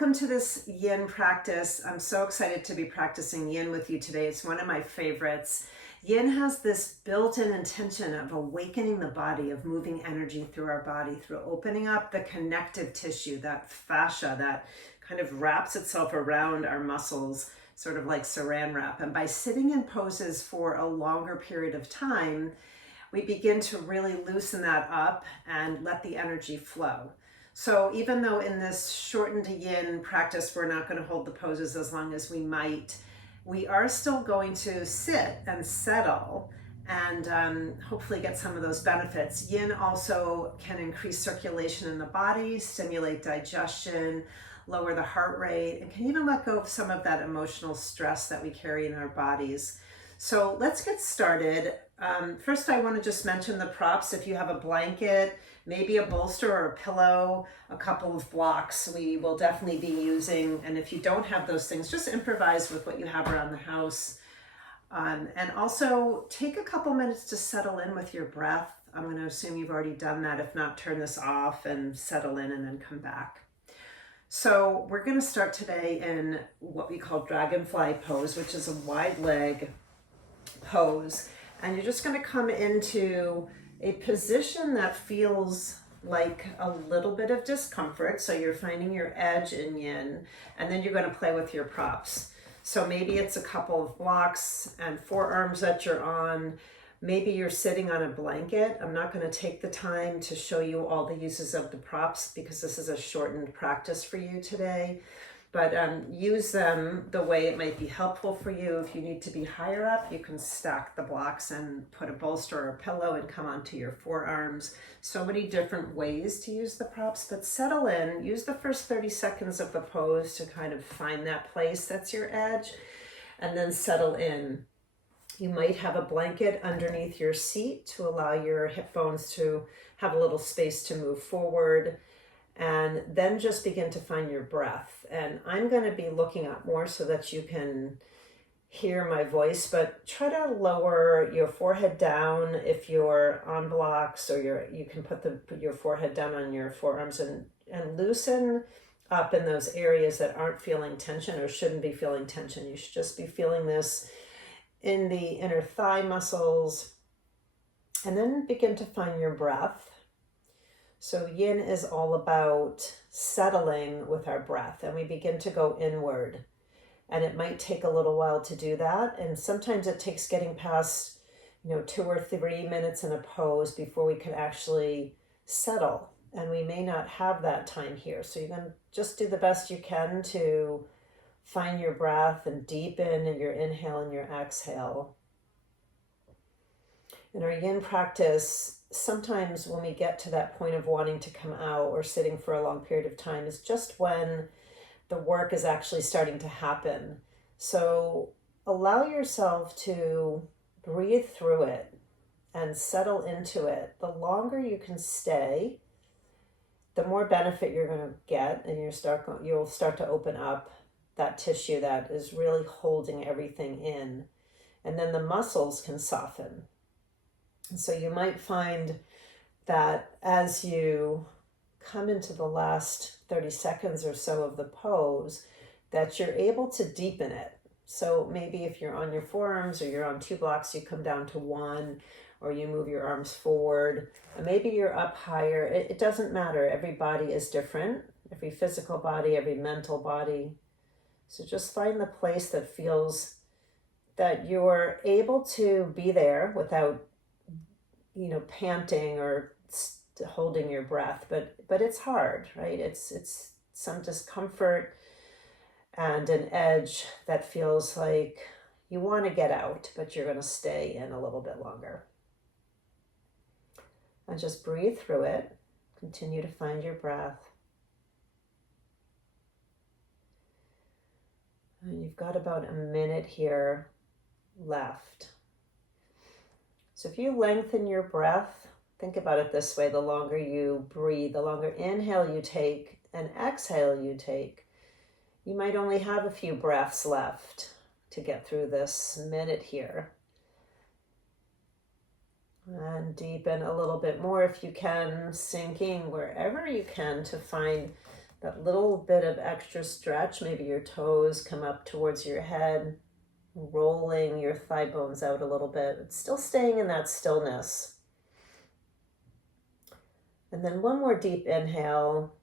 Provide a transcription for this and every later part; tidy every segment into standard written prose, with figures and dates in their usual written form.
Welcome to this Yin practice. I'm so excited to be practicing Yin with you today. It's one of my favorites. Yin has this built-in intention of awakening the body, of moving energy through our body, through opening up the connective tissue, that fascia that kind of wraps itself around our muscles, sort of like saran wrap. And by sitting in poses for a longer period of time, we begin to really loosen that up and let the energy flow. So even though in this shortened Yin practice, we're not going to hold the poses as long as we might, we are still going to sit and settle and hopefully get some of those benefits. Yin also can increase circulation in the body, stimulate digestion, lower the heart rate, and can even let go of some of that emotional stress that we carry in our bodies. So let's get started. First, I want to just mention the props. If you have a blanket, maybe a bolster or a pillow, a couple of blocks, we will definitely be using. And if you don't have those things, just improvise with what you have around the house. And also take a couple minutes to settle in with your breath. I'm going to assume you've already done that. If not, turn this off and settle in and then come back. So we're going to start today in what we call dragonfly pose, which is a wide leg pose. And you're just going to come into a position that feels like a little bit of discomfort. So you're finding your edge in Yin, and then you're going to play with your props. So maybe it's a couple of blocks and forearms that you're on. Maybe you're sitting on a blanket. I'm not going to take the time to show you all the uses of the props because this is a shortened practice for you today. But use them the way it might be helpful for you. If you need to be higher up, you can stack the blocks and put a bolster or a pillow and come onto your forearms. So many different ways to use the props, but settle in. Use the first 30 seconds of the pose to kind of find that place that's your edge, and then settle in. You might have a blanket underneath your seat to allow your hip bones to have a little space to move forward. And then just begin to find your breath. And I'm going to be looking up more so that you can hear my voice, but try to lower your forehead down if you're on blocks, or you can put your forehead down on your forearms and loosen up in those areas that aren't feeling tension or shouldn't be feeling tension. You should just be feeling this in the inner thigh muscles, and then begin to find your breath. So Yin is all about settling with our breath, and we begin to go inward. And it might take a little while to do that. And sometimes it takes getting past, 2 or 3 minutes in a pose before we can actually settle. And we may not have that time here. So you're going to just do the best you can to find your breath and deepen in your inhale and your exhale. In our Yin practice, sometimes when we get to that point of wanting to come out or sitting for a long period of time is just when the work is actually starting to happen. So allow yourself to breathe through it and settle into it. The longer you can stay, the more benefit you're going to get, and you'll start to open up that tissue that is really holding everything in. And then the muscles can soften. So you might find that as you come into the last 30 seconds or so of the pose, that you're able to deepen it. So maybe if you're on your forearms or you're on 2 blocks, you come down to 1, or you move your arms forward. And maybe you're up higher. It doesn't matter. Every body is different. Every physical body, every mental body. So just find the place that feels that you're able to be there without panting or holding your breath, but it's hard, right? It's some discomfort and an edge that feels like you want to get out, but you're going to stay in a little bit longer. And just breathe through it. Continue to find your breath. And you've got about a minute here left. So if you lengthen your breath, think about it this way: the longer you breathe, the longer inhale you take and exhale you take, you might only have a few breaths left to get through this minute here. And deepen a little bit more if you can, sinking wherever you can to find That little bit of extra stretch, maybe your toes come up towards your head, rolling your thigh bones out a little bit, but still staying in that stillness. And then one more deep inhale,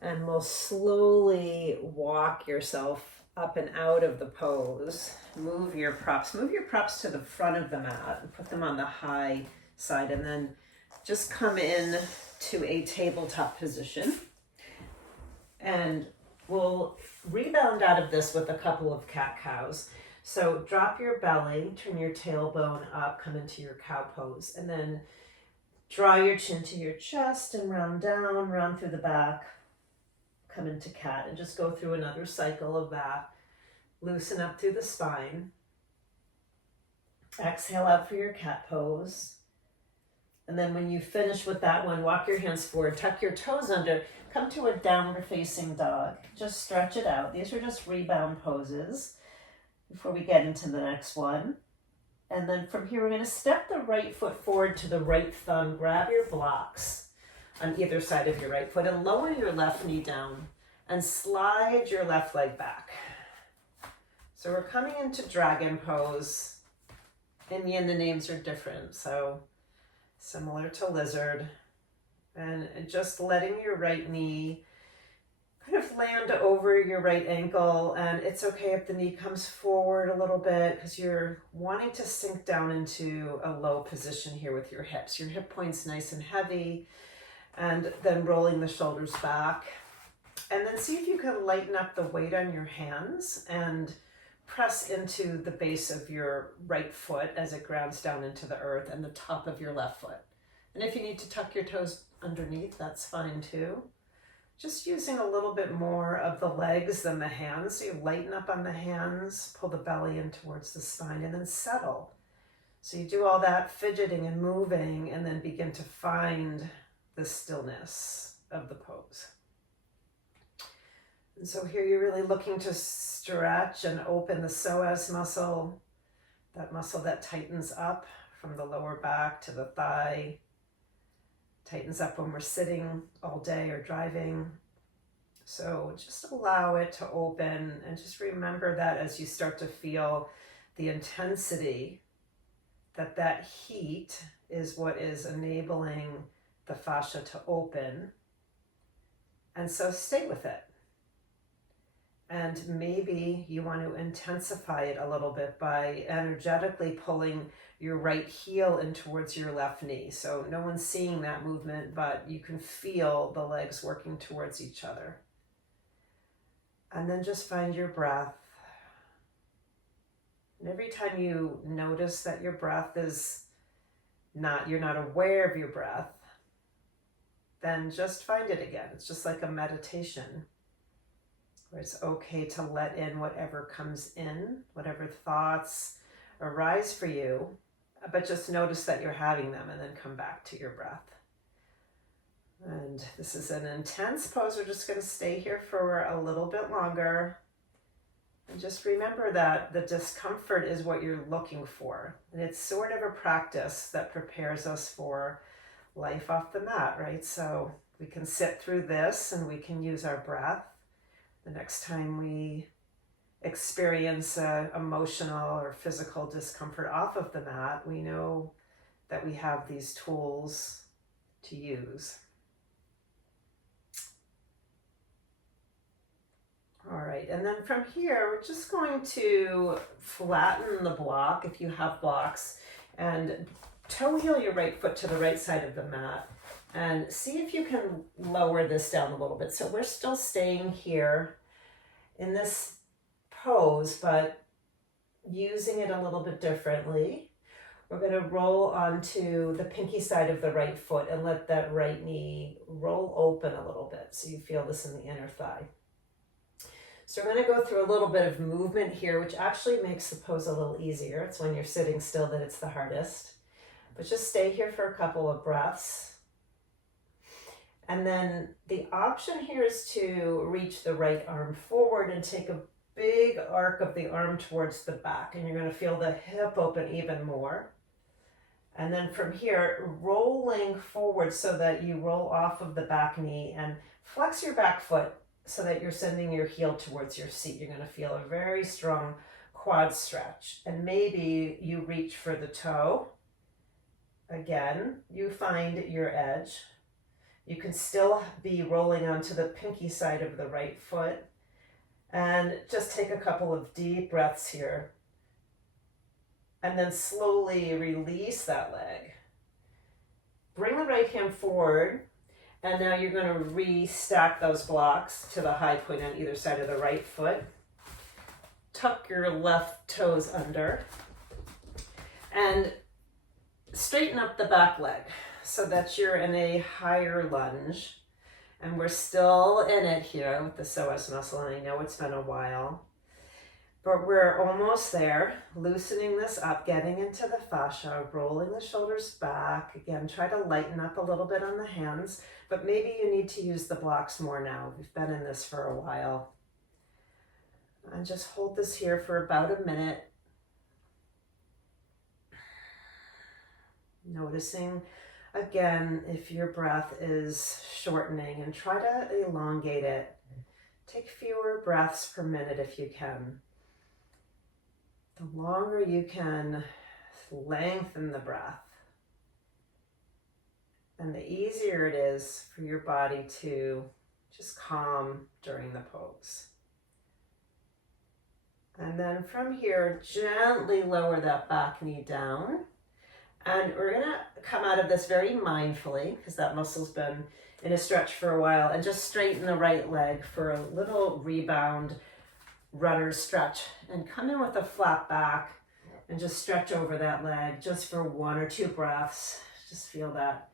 and we'll slowly walk yourself up and out of the pose. Move your props to the front of the mat and put them on the high side, and then just come in to a tabletop position. And we'll rebound out of this with a couple of cat-cows. So drop your belly, turn your tailbone up, come into your cow pose, and then draw your chin to your chest and round down, round through the back, come into cat, and just go through another cycle of that. Loosen up through the spine. Exhale out for your cat pose. And then when you finish with that one, walk your hands forward, tuck your toes under, come to a downward facing dog. Just stretch it out. These are just rebound poses before we get into the next one. And then from here, we're going to step the right foot forward to the right thumb, grab your blocks on either side of your right foot and lower your left knee down and slide your left leg back. So we're coming into dragon pose. In Yin, the names are different, so similar to lizard. And just letting your right knee kind of land over your right ankle, and it's okay if the knee comes forward a little bit because you're wanting to sink down into a low position here with your hips. Your hip point's nice and heavy, and then rolling the shoulders back. And then see if you can lighten up the weight on your hands and press into the base of your right foot as it grounds down into the earth and the top of your left foot. And if you need to tuck your toes underneath, that's fine too. Just using a little bit more of the legs than the hands. So you lighten up on the hands, pull the belly in towards the spine, and then settle. So you do all that fidgeting and moving, and then begin to find the stillness of the pose. And so here you're really looking to stretch and open the psoas muscle, that muscle that tightens up from the lower back to the thigh, tightens up when we're sitting all day or driving. So just allow it to open, and just remember that as you start to feel the intensity, that heat is what is enabling the fascia to open. And so stay with it. And maybe you want to intensify it a little bit by energetically pulling your right heel in towards your left knee. So no one's seeing that movement, but you can feel the legs working towards each other. And then just find your breath. And every time you notice that your breath is you're not aware of your breath, then just find it again. It's just like a meditation, where it's okay to let in whatever comes in, whatever thoughts arise for you, but just notice that you're having them and then come back to your breath. And this is an intense pose. We're just going to stay here for a little bit longer. And just remember that the discomfort is what you're looking for. And it's sort of a practice that prepares us for life off the mat, right? So we can sit through this and we can use our breath. The next time we experience emotional or physical discomfort off of the mat, we know that we have these tools to use. All right, and then from here, we're just going to flatten the block, if you have blocks, and toe heel your right foot to the right side of the mat, and see if you can lower this down a little bit. So we're still staying here in this pose, but using it a little bit differently. We're going to roll onto the pinky side of the right foot and let that right knee roll open a little bit, so you feel this in the inner thigh. So we're going to go through a little bit of movement here, which actually makes the pose a little easier. It's when you're sitting still that it's the hardest. But just stay here for a couple of breaths. And then the option here is to reach the right arm forward and take a big arc of the arm towards the back. And you're going to feel the hip open even more. And then from here, rolling forward so that you roll off of the back knee and flex your back foot so that you're sending your heel towards your seat. You're going to feel a very strong quad stretch. And maybe you reach for the toe. Again, you find your edge. You can still be rolling onto the pinky side of the right foot. And just take a couple of deep breaths here. And then slowly release that leg. Bring the right hand forward. And now you're going to restack those blocks to the high point on either side of the right foot. Tuck your left toes under. And straighten up the back leg so that you're in a higher lunge. And we're still in it here with the psoas muscle, and I know it's been a while. But we're almost there, loosening this up, getting into the fascia, rolling the shoulders back. Again, try to lighten up a little bit on the hands, but maybe you need to use the blocks more now. We've been in this for a while. And just hold this here for about a minute. Noticing, again, if your breath is shortening, and try to elongate it. Take fewer breaths per minute if you can. The longer you can lengthen the breath, and the easier it is for your body to just calm during the pose. And then from here, gently lower that back knee down. And we're gonna come out of this very mindfully, because that muscle's been in a stretch for a while, and just straighten the right leg for a little rebound runner stretch. And come in with a flat back and just stretch over that leg just for 1 or 2 breaths. Just feel that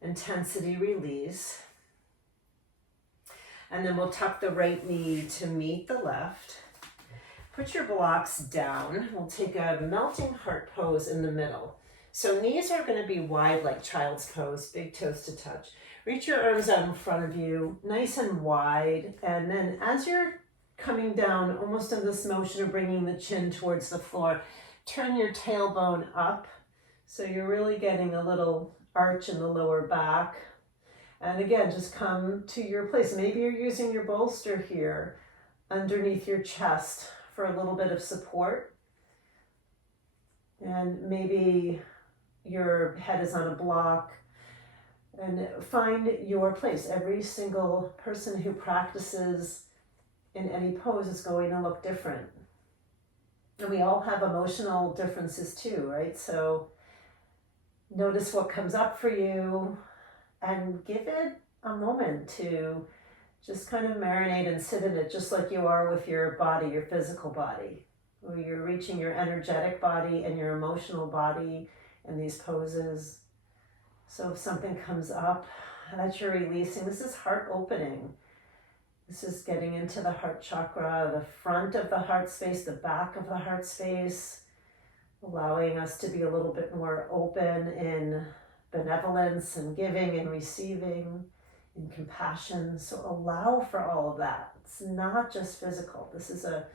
intensity release. And then we'll tuck the right knee to meet the left. Put your blocks down. We'll take a melting heart pose in the middle. So knees are going to be wide like child's pose, big toes to touch. Reach your arms out in front of you, nice and wide. And then as you're coming down, almost in this motion of bringing the chin towards the floor, turn your tailbone up. So you're really getting a little arch in the lower back. And again, just come to your place. Maybe you're using your bolster here underneath your chest for a little bit of support. And maybe your head is on a block, and find your place. Every single person who practices in any pose is going to look different. And we all have emotional differences too, right? So notice what comes up for you and give it a moment to just kind of marinate and sit in it, just like you are with your body, your physical body. Where you're reaching your energetic body and your emotional body in these poses. So if something comes up that you're releasing, this is heart opening. This is getting into the heart chakra, the front of the heart space, the back of the heart space, allowing us to be a little bit more open in benevolence and giving and receiving, in compassion. So allow for all of that. It's not just physical. This is a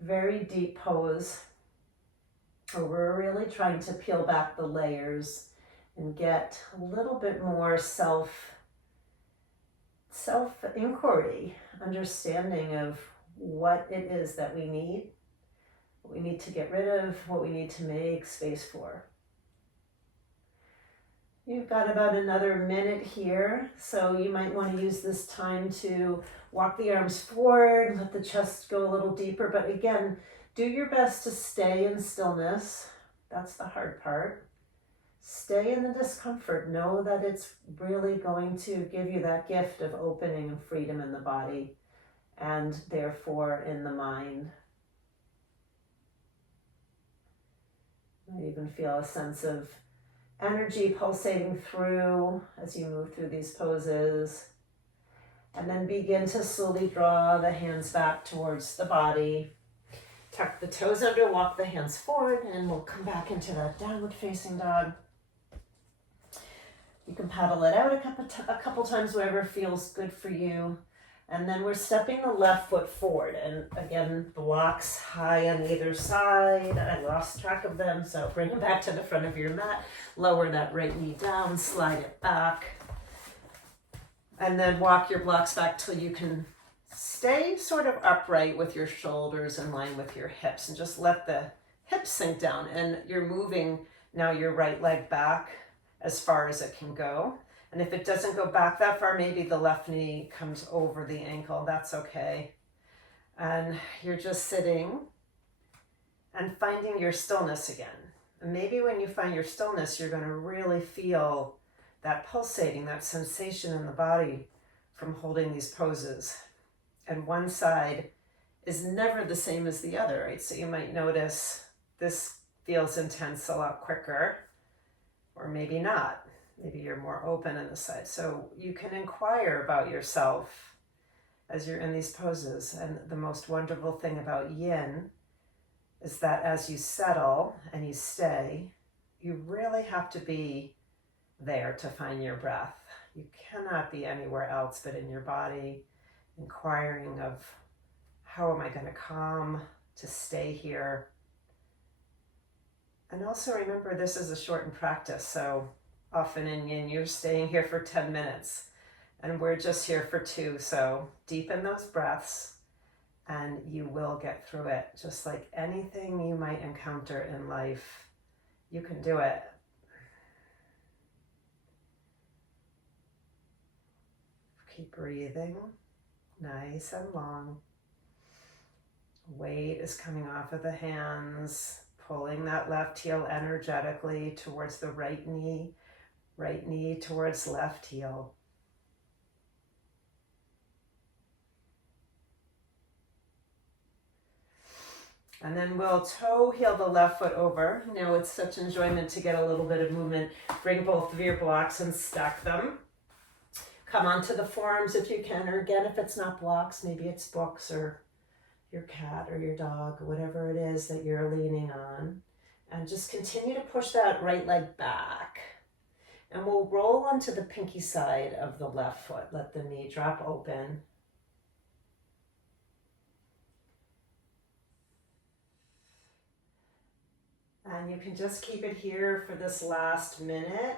very deep pose where we're really trying to peel back the layers and get a little bit more self-inquiry, understanding of what it is that we need, what we need to get rid of, what we need to make space for. You've got about another minute here, so you might want to use this time to walk the arms forward, let the chest go a little deeper, but again, do your best to stay in stillness. That's the hard part. Stay in the discomfort. Know that it's really going to give you that gift of opening and freedom in the body and therefore in the mind. You might even feel a sense of energy pulsating through as you move through these poses. And then begin to slowly draw the hands back towards the body. Tuck the toes under, walk the hands forward, and we'll come back into that downward facing dog. You can paddle it out a couple times, wherever feels good for you. And then we're stepping the left foot forward. And again, blocks high on either side. I lost track of them, so bring it back to the front of your mat. Lower that right knee down, slide it back. And then walk your blocks back till you can stay sort of upright with your shoulders in line with your hips and just let the hips sink down. And you're moving now your right leg back as far as it can go. And if it doesn't go back that far, maybe the left knee comes over the ankle. That's okay. And you're just sitting and finding your stillness again. And maybe when you find your stillness, you're going to really feel that pulsating, that sensation in the body from holding these poses. And one side is never the same as the other, right? So you might notice this feels intense a lot quicker, or maybe not. Maybe you're more open on the side. So you can inquire about yourself as you're in these poses. And the most wonderful thing about Yin is that as you settle and you stay, you really have to be there to find your breath. You cannot be anywhere else but in your body, inquiring of how am I going to calm to stay here. And also remember, this is a shortened practice. So often in Yin, you're staying here for 10 minutes and we're just here for 2. So deepen those breaths and you will get through it. Just like anything you might encounter in life, you can do it. Keep breathing nice and long. Weight is coming off of the hands, pulling that left heel energetically towards the right knee towards left heel. And then we'll toe heel the left foot over. Now it's such enjoyment to get a little bit of movement. Bring both of your blocks and stack them. Come onto the forearms if you can, or again, if it's not blocks, maybe it's books or your cat or your dog, whatever it is that you're leaning on. And just continue to push that right leg back. And we'll roll onto the pinky side of the left foot. Let the knee drop open. And you can just keep it here for this last minute.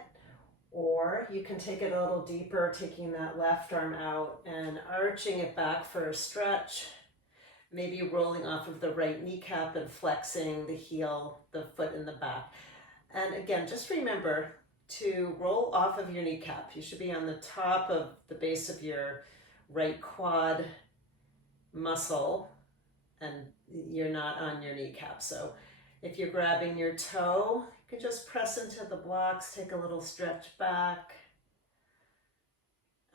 Or you can take it a little deeper, taking that left arm out and arching it back for a stretch. Maybe rolling off of the right kneecap and flexing the heel, the foot in the back. And again, just remember to roll off of your kneecap. You should be on the top of the base of your right quad muscle and you're not on your kneecap. So if you're grabbing your toe, you can just press into the blocks, take a little stretch back,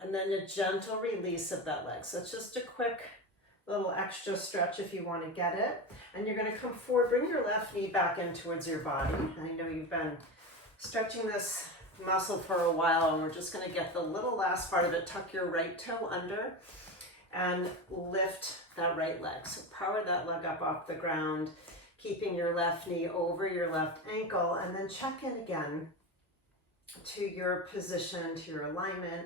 and then a gentle release of that leg. So it's just a quick little extra stretch if you want to get it. And you're going to come forward, bring your left knee back in towards your body. I know you've been stretching this muscle for a while, and we're just going to get the little last part of it. Tuck your right toe under and lift that right leg. So power that leg up off the ground, keeping your left knee over your left ankle, and then check in again to your position, to your alignment.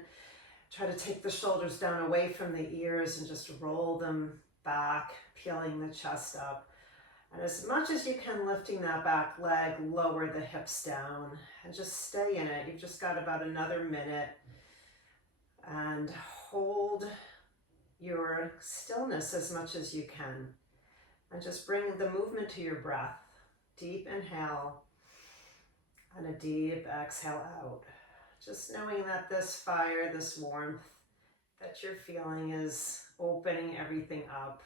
Try to take the shoulders down away from the ears and just roll them back, peeling the chest up. And as much as you can, lifting that back leg, lower the hips down and just stay in it. You've just got about another minute. And hold your stillness as much as you can. And just bring the movement to your breath. Deep inhale and a deep exhale out. Just knowing that this fire, this warmth that you're feeling is opening everything up.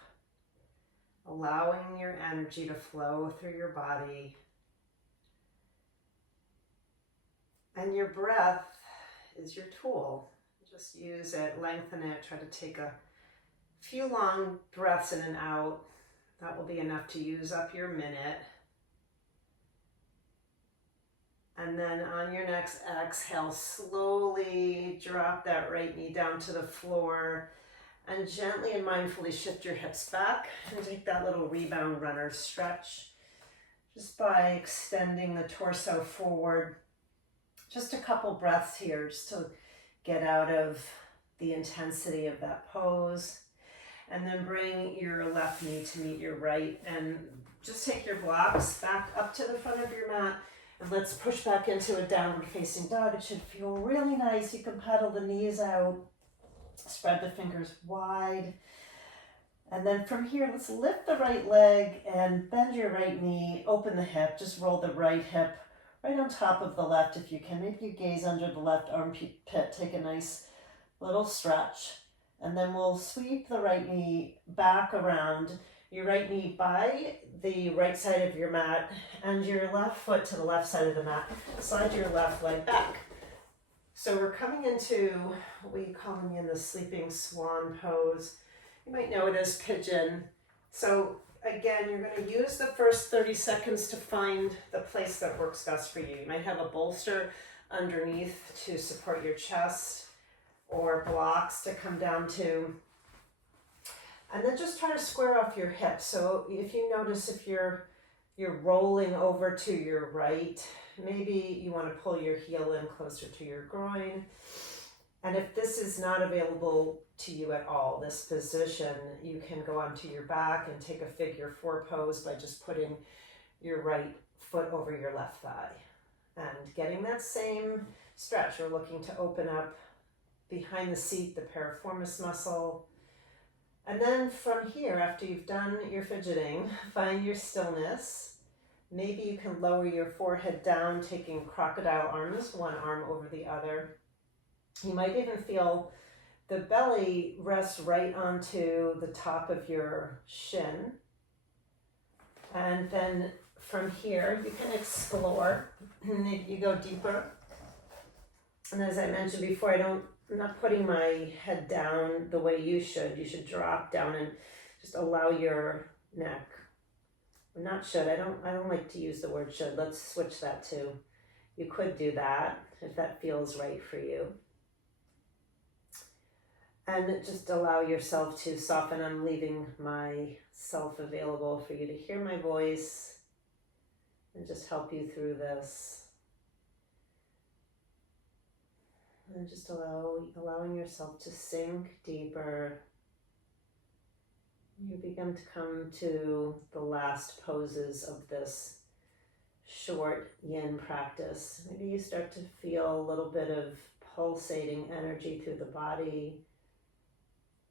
Allowing your energy to flow through your body. And your breath is your tool. Just use it, lengthen it, try to take a few long breaths in and out. That will be enough to use up your minute. And then on your next exhale, slowly drop that right knee down to the floor and gently and mindfully shift your hips back and take that little rebound runner stretch just by extending the torso forward. Just a couple breaths here just to get out of the intensity of that pose. And then bring your left knee to meet your right and just take your blocks back up to the front of your mat. And let's push back into a downward facing dog. It should feel really nice. You can pedal the knees out, spread the fingers wide, And then from here, let's lift the right leg and bend your right knee, open the hip, just roll the right hip right on top of the left if you can. Maybe you gaze under the left armpit, take a nice little stretch. And then we'll sweep the right knee back around, your right knee by the right side of your mat and your left foot to the left side of the mat. Slide your left leg back. So we're coming into what we call in the sleeping swan pose. You might know it as pigeon. So again, you're going to use the first 30 seconds to find the place that works best for you. You might have a bolster underneath to support your chest or blocks to come down to. And then just try to square off your hips. So if you notice if you're rolling over to your right, maybe you want to pull your heel in closer to your groin. And if this is not available to you at all, this position, you can go onto your back and take a figure 4 pose by just putting your right foot over your left thigh. And getting that same stretch, we're looking to open up behind the seat, the piriformis muscle. And then from here, after you've done your fidgeting, find your stillness. Maybe you can lower your forehead down, taking crocodile arms, one arm over the other. You might even feel the belly rest right onto the top of your shin. And then from here, you can explore. Maybe you go deeper. And as I mentioned before, I'm not putting my head down the way you should. You should drop down and just allow your neck. Not should. I don't like to use the word should. Let's switch that to. You could do that if that feels right for you. And just allow yourself to soften. I'm leaving myself available for you to hear my voice and just help you through this. And just allowing yourself to sink deeper. You begin to come to the last poses of this short yin practice. Maybe you start to feel a little bit of pulsating energy through the body.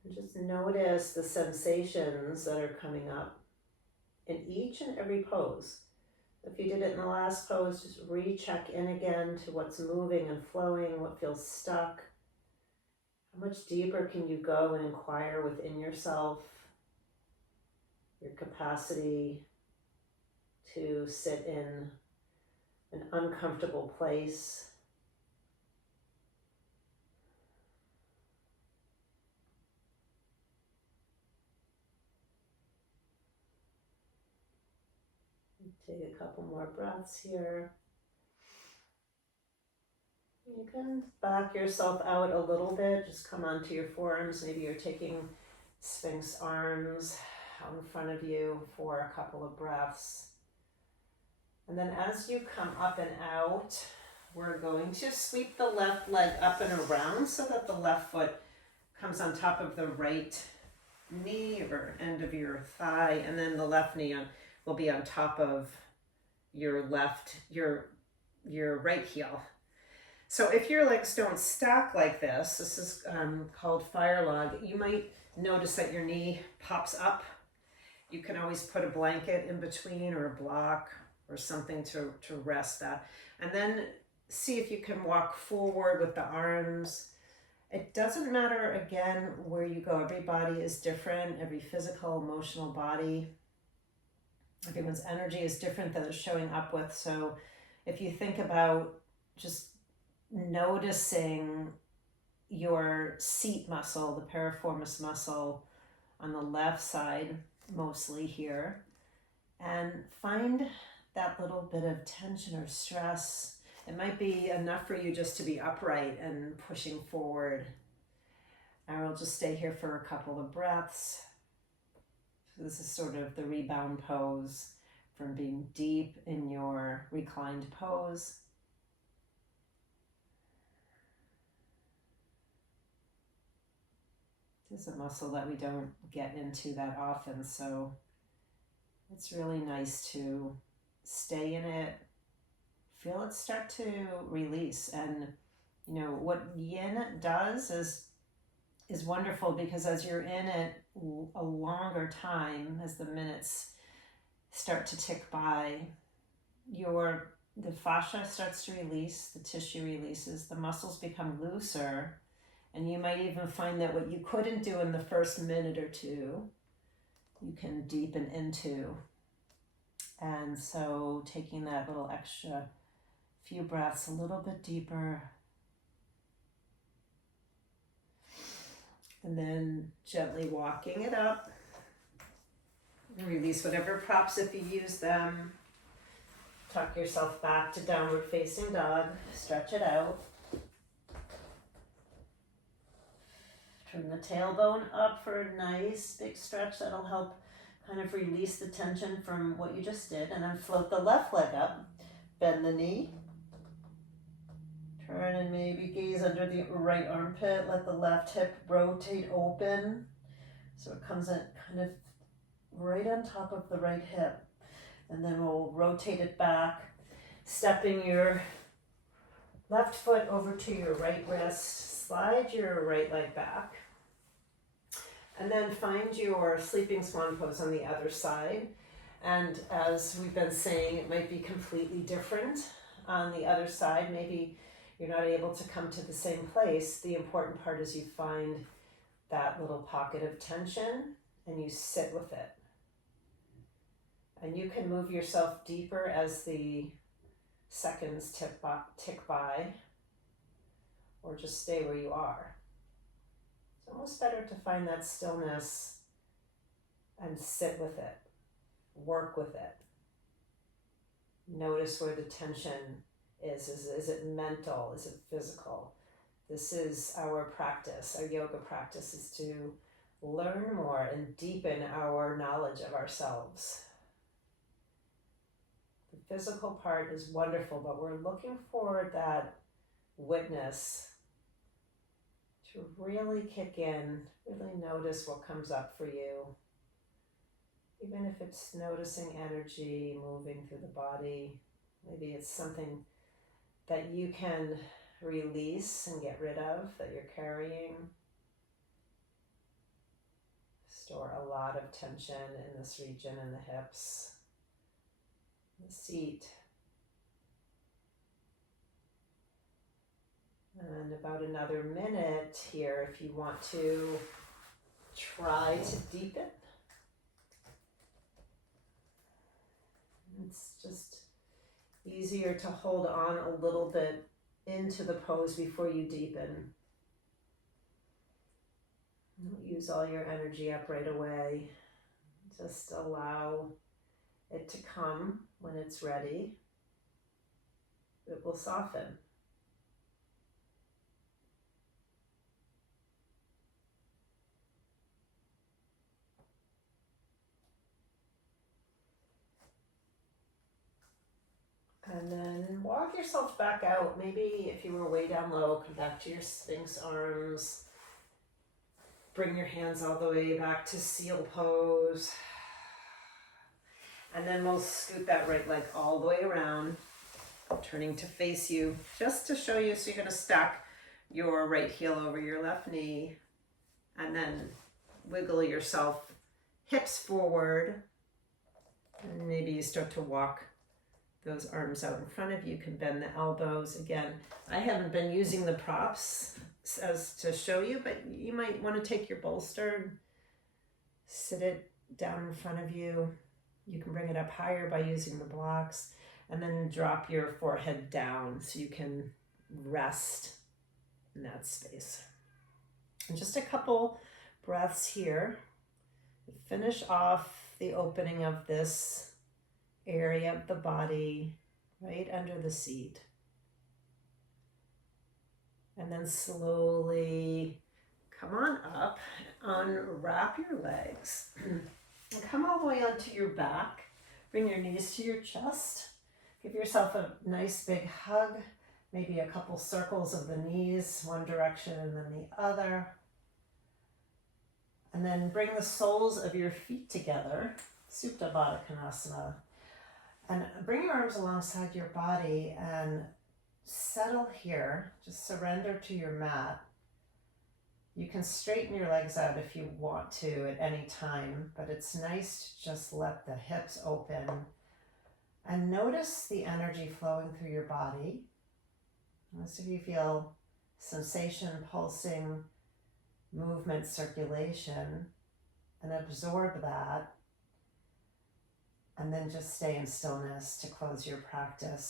And just notice the sensations that are coming up in each and every pose. If you did it in the last pose, just recheck in again to what's moving and flowing, what feels stuck. How much deeper can you go and inquire within yourself, your capacity to sit in an uncomfortable place. Take a couple more breaths here. You can back yourself out a little bit, just come onto your forearms. Maybe you're taking Sphinx arms out in front of you for a couple of breaths. And then as you come up and out, we're going to sweep the left leg up and around so that the left foot comes on top of the right knee or end of your thigh, and then the left knee will be on top of your right heel. So if your legs don't stack like this is called fire log, you might notice that your knee pops up. You can always put a blanket in between or a block or something to rest that. And then see if you can walk forward with the arms. It doesn't matter, again, where you go. Every body is different. Every physical, emotional body. Everyone's energy is different that it's showing up with. So if you think about just noticing your seat muscle, the piriformis muscle on the left side, mostly here, and find that little bit of tension or stress. It might be enough for you just to be upright and pushing forward. And we'll just stay here for a couple of breaths. This is sort of the rebound pose from being deep in your reclined pose. It's a muscle that we don't get into that often, so it's really nice to stay in it, feel it start to release. And you know what yin does is wonderful, because as you're in it, a longer time as the minutes start to tick by. The fascia starts to release, the tissue releases, the muscles become looser, and you might even find that what you couldn't do in the first minute or two, you can deepen into. And so taking that little extra few breaths a little bit deeper, and then gently walking it up. Release whatever props if you use them. Tuck yourself back to downward facing dog. Stretch it out. Turn the tailbone up for a nice big stretch. That'll help kind of release the tension from what you just did. And then float the left leg up. Bend the knee. Turn and maybe gaze under the right armpit. Let the left hip rotate open. So it comes in kind of right on top of the right hip. And then we'll rotate it back, stepping your left foot over to your right wrist. Slide your right leg back. And then find your sleeping swan pose on the other side. And as we've been saying, it might be completely different on the other side. Maybe you're not able to come to the same place. The important part is you find that little pocket of tension and you sit with it. And you can move yourself deeper as the seconds tick by, or just stay where you are. It's almost better to find that stillness and sit with it, work with it. Notice where the tension is. Is it mental? Is it physical? This is our practice. Our yoga practice is to learn more and deepen our knowledge of ourselves. The physical part is wonderful, but we're looking for that witness to really kick in, really notice what comes up for you. Even if it's noticing energy moving through the body, maybe it's something that you can release and get rid of that you're carrying. Store a lot of tension in this region in the hips. The seat. And about another minute here if you want to try to deepen. It's just easier to hold on a little bit into the pose before you deepen. Don't use all your energy up right away. Just allow it to come when it's ready. It will soften. And then walk yourself back out. Maybe if you were way down low, come back to your Sphinx arms. Bring your hands all the way back to seal pose. And then we'll scoot that right leg all the way around, turning to face you, just to show you. So you're going to stack your right heel over your left knee, and then wiggle yourself hips forward. And maybe you start to walk those arms out in front of you. You can bend the elbows. Again, I haven't been using the props as to show you, but you might want to take your bolster and sit it down in front of you. You can bring it up higher by using the blocks, and then drop your forehead down so you can rest in that space. And just a couple breaths here. Finish off the opening of this area of the body right under the seat. And then slowly come on up, unwrap your legs. And come all the way onto your back. Bring your knees to your chest. Give yourself a nice big hug. Maybe a couple circles of the knees, one direction and then the other. And then bring the soles of your feet together, Supta Baddha Konasana. And bring your arms alongside your body and settle here. Just surrender to your mat. You can straighten your legs out if you want to at any time, but it's nice to just let the hips open and notice the energy flowing through your body. Most of you feel sensation, pulsing, movement, circulation, and absorb that. And then just stay in stillness to close your practice.